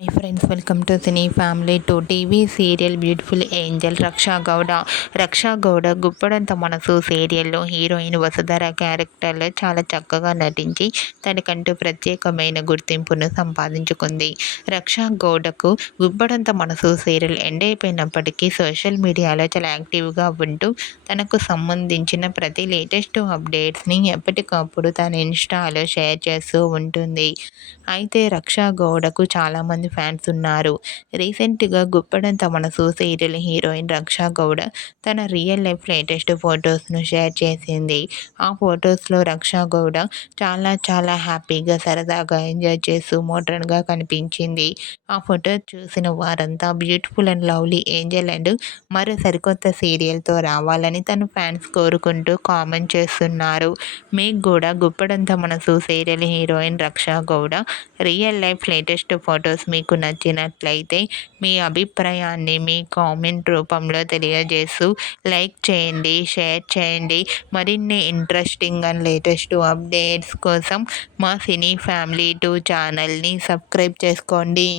Hey friends, welcome to Cine Family 2 TV serial beautiful angel Raksha Gowda. Raksha Gowda Guppedantha Manasu సీరియల్లో heroine Vasudhara క్యారెక్టర్లో చాలా చక్కగా నటించి తనకంటూ ప్రత్యేకమైన గుర్తింపును సంపాదించుకుంది. రక్షా గౌడకు Guppedantha Manasu serial end అయిపోయినప్పటికీ social మీడియాలో చాలా యాక్టివ్గా ఉంటూ తనకు సంబంధించిన ప్రతి లేటెస్ట్ అప్డేట్స్ని ఎప్పటికప్పుడు తన ఇన్స్టాలో షేర్ చేస్తూ ఉంటుంది. అయితే రక్షా గౌడకు చాలామంది ఫ్యాన్స్ ఉన్నారు. రీసెంట్గా గుప్పడంత మనసు సీరియల్ హీరోయిన్ రక్షా గౌడ తన రియల్ లైఫ్ లేటెస్ట్ ఫొటోస్ను షేర్ చేసింది. ఆ ఫొటోస్లో రక్షా గౌడ చాలా చాలా హ్యాపీగా సరదాగా ఎంజాయ్ చేస్తూ మోడ్రన్గా కనిపించింది. ఆ ఫోటో చూసిన వారంతా beautiful and lovely Angel and మరో సరికొత్త సీరియల్తో రావాలని తన ఫ్యాన్స్ కోరుకుంటూ కామెంట్ చేస్తున్నారు. మీకు కూడా Guppedantha Manasu serial heroine Raksha Gowda real life latest photos మీకు నచ్చినట్లయితే మీ అభిప్రాయాన్ని మీ కామెంట్ రూపంలో తెలియజేస్తూ లైక్ చేయండి, షేర్ చేయండి. మరిన్ని ఇంట్రెస్టింగ్ అండ్ లేటెస్ట్ అప్డేట్స్ కోసం మా సినీ ఫ్యామిలీ 2 ఛానల్ని సబ్స్క్రైబ్ చేసుకోండి.